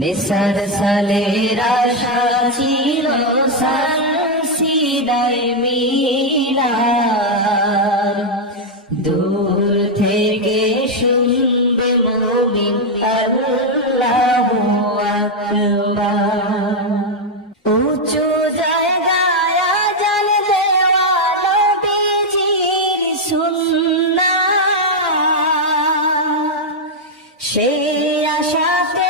নিসার সালের আশা ছিল সানসিদায় মিলার। দূর থেকে শুনবে মুমিন আল্লাহু উঁচু জায়গায় জান দেওয়া নবীজির সুন্নাহ। সেই আশাতে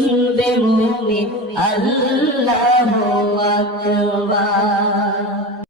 শুনবে মুমিন আকবার।